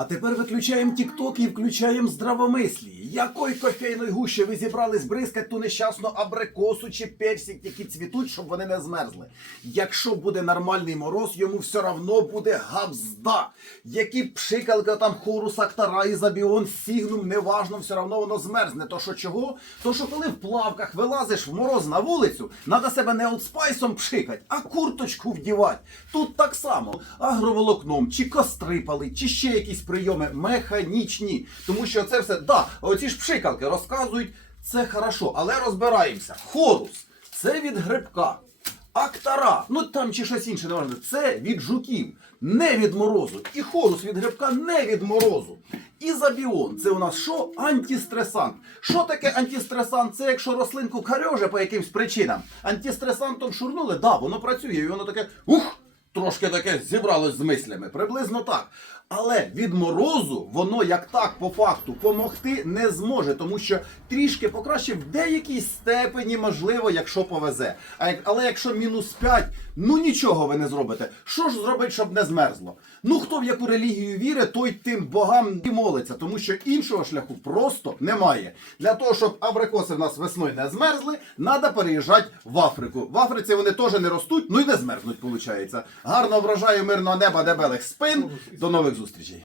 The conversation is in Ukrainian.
А тепер виключаємо тік-ток і включаємо здравомислі. Якої кофейної гущі ви зібрались бризкати ту нещасну абрикосу чи персик, які цвітуть, щоб вони не змерзли. Якщо буде нормальний мороз, йому все равно буде гавзда. Які пшикалка там хорус актара забіон сігнум, неважно, все равно воно змерзне. То що чого? То що коли в плавках вилазиш в мороз на вулицю, треба себе не олдспайсом пшикать, а курточку вдівати. Тут так само агроволокном, чи костри палить, чи ще якісь прийоми механічні. Тому що це все, да, оці ж пшикалки розказують, це хорошо, але розбираємося. Хорус це від грибка. Актара, ну там чи щось інше не важливо. Це від жуків, не від морозу. І хорус від грибка не від морозу. Ізобіон це у нас що? Антистресант. Що таке антистресант? Це якщо рослинку карьоже по якимсь причинам. Антистресантом шурнули, да, воно працює, і воно таке ух! Трошки таке зібралось з мислями, приблизно так. Але від морозу воно як так по факту помогти не зможе, тому що трішки покраще в деякій степені можливо, якщо повезе. А але якщо мінус 5, ну нічого ви не зробите. Що ж зробити, щоб не змерзло? Ну хто в яку релігію вірить, той тим богам і молиться, тому що іншого шляху просто немає. Для того, щоб абрикоси в нас весною не змерзли, треба переїжджати в Африку. В Африці вони теж не ростуть, ну і не змерзнуть, виходить. Гарного врожаю, мирного неба, дебелих спин. До нових зустрічей.